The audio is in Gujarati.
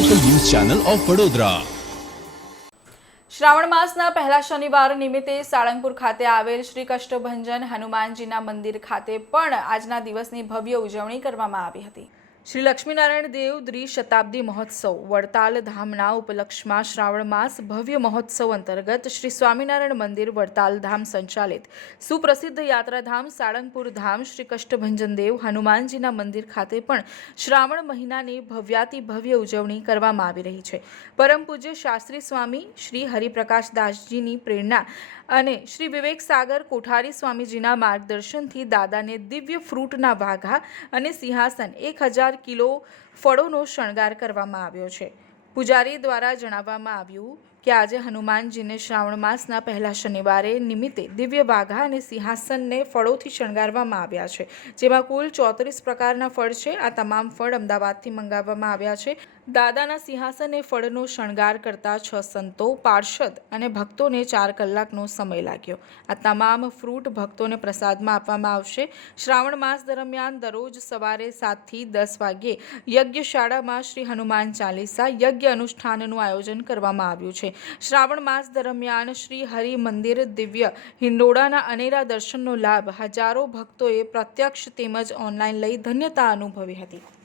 ચેનલ ઓફ વડોદરા શ્રાવણ માસના પહેલા શનિવાર નિમિત્તે સાળંગપુર ખાતે આવેલ શ્રી કષ્ટભંજન હનુમાનજીના મંદિર ખાતે પણ આજના દિવસની ભવ્ય ઉજવણી કરવામાં આવી હતી. શ્રી લક્ષ્મીનારાયણ દેવ દ્વિશતાબ્દી મહોત્સવ, વડતાલ ધામના ઉપલક્ષમાં શ્રાવણ માસ, ભવ્ય મહોત્સવ અંતર્ગત શ્રી સ્વામિનારાયણ મંદિર, વડતાલ ધામ સંચાલિત. સુપ્રસિદ્ધ યાત્રાધામ સાળંગપુર ધામ શ્રી કષ્ટભંજન દેવ હનુમાનજીના મંદિર ખાતે પણ શ્રાવણ મહિનાની ભવ્યાતિ ભવ્ય ઉજવણી કરવામાં આવી રહી છે. પરમ પૂજ્ય શાસ્ત્રી સ્વામી શ્રી હરિપ્રકાશ દાસજીની પ્રેરણા અને શ્રી વિવેક સાગર કોઠારી સ્વામીજીના માર્ગદર્શનથી દાદાને દિવ્ય ફ્રૂટના વાઘા અને સિંહાસન એક હજાર કિલો ફળોનો શણગાર કરવામાં આવ્યો છે. પૂજારી દ્વારા જણાવવામાં આવ્યું કે આજે હનુમાનજીને શ્રાવણ માસના પહેલા શનિવારે નિમિત્તે દિવ્ય વાઘા અને સિંહાસનને ફળોથી શણગારવામાં આવ્યા છે. જેમાં કુલ ચોત્રીસ પ્રકારના ફળ છે. આ તમામ ફળ અમદાવાદથી મંગાવવામાં આવ્યા છે. દાદાના સિંહાસને ફળનો શણગાર કરતા છ સંતો, પાર્ષદ અને ભક્તોને ચાર કલાકનો સમય લાગ્યો. આ તમામ ફ્રૂટ ભક્તોને પ્રસાદમાં આપવામાં આવશે. શ્રાવણ માસ દરમિયાન દરરોજ સવારે સાતથી દસ વાગ્યે યજ્ઞશાળામાં શ્રી હનુમાન ચાલીસા યજ્ઞ અનુષ્ઠાનનું આયોજન કરવામાં આવ્યું છે. શ્રાવણ માસ દરમિયાન શ્રી હરિ મંદિર દિવ્ય હિંડોળાના અનેરા દર્શનનો લાભ હજારો ભક્તોએ પ્રત્યક્ષ તેમજ ઓનલાઈન લઈ ધન્યતા અનુભવી હતી.